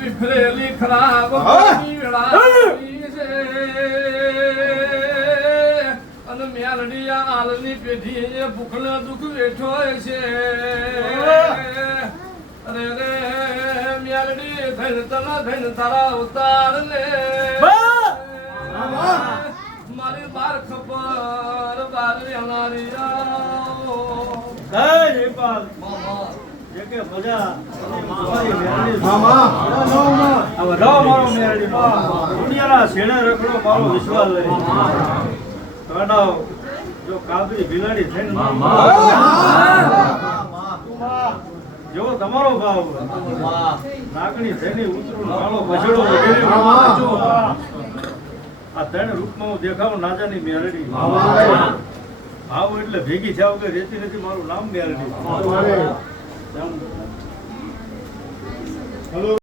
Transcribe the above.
વિફરેલી ખરાબ વેળા અને મેલડીયા આલની પેઢી ભૂખને દુઃખ વેઠો છે અરે રે મેલડી થઈને તના થઈને તારા ઉતાર લે મારી બાર ખબર બાર અમારી જેવો તમારો ભાવ નાગણી થઈને ઉતરું કાળો બછડો આ ત્રણ રૂપમાં હું દેખાવ નાજાની મેરડી ભાવ એટલે ભેગી થયા વગર રેતી નથી મારું નામ મેરડી.